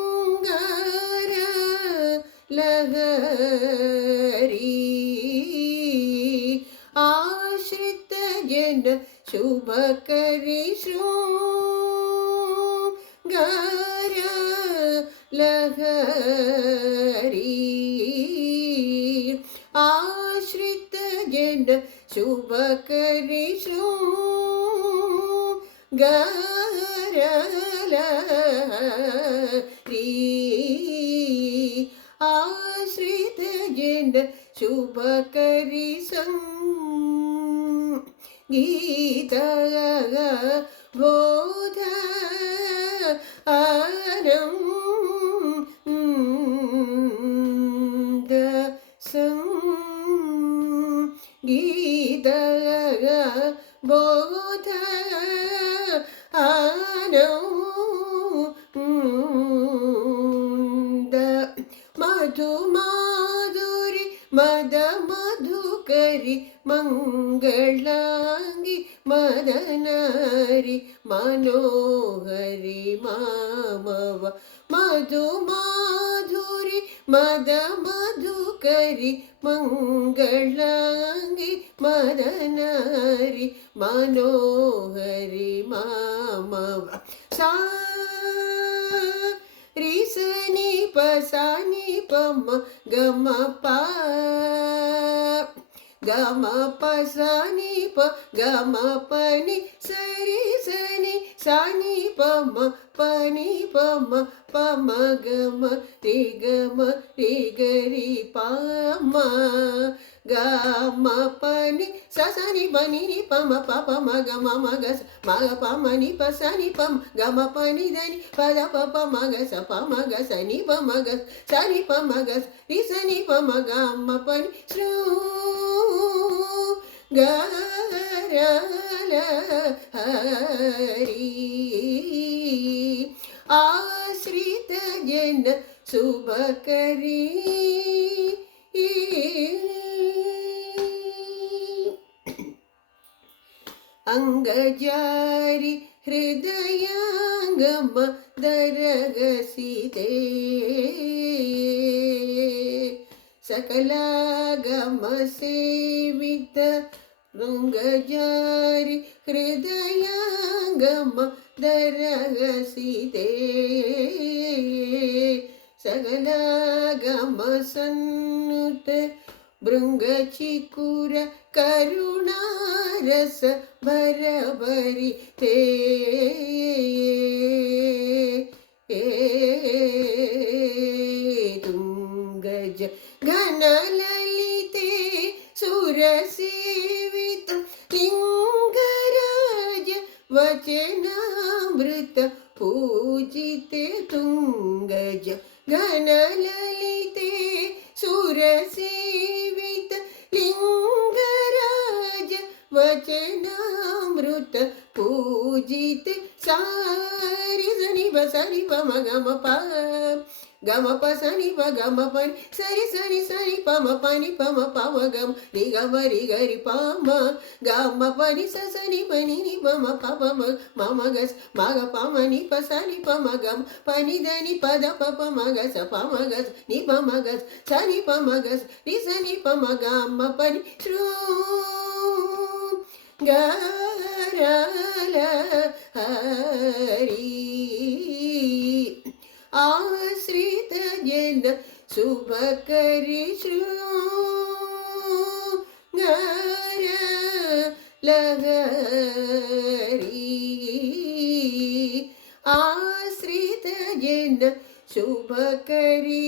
ശൃംഗാര ലഹരി ആശ്രിത ജന ശുഭകരി ശൃംഗാര ലഹരി ആശ്രിത ജന ശുഭകരി ശൃംഗാര ലഹരി ആശ്രിത ജന ശുഭകരി സംഗീത ബോധ ആനന്ദ സംഗീത ബോധ ആനന്ദ മധുമാധുരി മദ മധുകരി മംഗളാംഗി മദനാരി മനോഹരി മാമവ മധുമാധുരി മദ മധുകരി മംഗളാംഗി മദനാരി മനോഹരി മാമവ സാ രിസനി പസനി പമ ഗമ പ ഗമ പസനി പ ഗമ പനി സരി സനി സനി പമ പനി പമ പമ ഗമ രി ഗരി പമ ഗമ പനി സസനി പനി നി പമ പപ മഗ മമ ഗ മഗ പമ നി പസനി പമ ഗമ പനി ധനി പദ പപ മഗ സ പമ ഗ സനി പമ ഗ സനി പമ ഗ രി സനി പമ ഗമ പനി ശൃംഗാര ലഹരി ആശ്രിത ജന ശുഭകരി അംഗജാരി ഹൃദയാംഗമ ദരഗസിതേ സകലാഗമ സേവിത ഭൃംഗജാരി ഹൃദയാംഗമ ദരഗസിതേ സകലാഗമ സന്നുത ഭൃംഗചികുര കരുണാരസ ഭരഭരി തേ തുംഗജ ഘനലലിതേ സുരസേവിത ലിംഗരാജ വചനാമൃത പൂജിതേ തുംഗജ ഘനലലിതേ സുരസേവിത ലിംഗരാജ വചനാമൃത പൂജിത് സാരി സനി സനി പമ ഗമ പ ഗമ പ സനി പ ഗമ പനി സരി സനി സനി പമ പനി പമ പവ ഗമ രി ഗരി പമ ഗമ പനി സനി പനി നി പമ പപ മമ ഗസ് മഗ പമ നി പ സനി പമ ഗമ പനി ധനി പദ പപ മഗ സ പമ ഗസ് നി പമ ഗസ് സനി പമ ഗസ് രി സനി പമ ഗമ പനി ശൃംഗാര ലഹരി ആശ്രിത ജന ശുഭകരി ശൃംഗാര ലഹരി ആശ്രിത ജന ശുഭകരി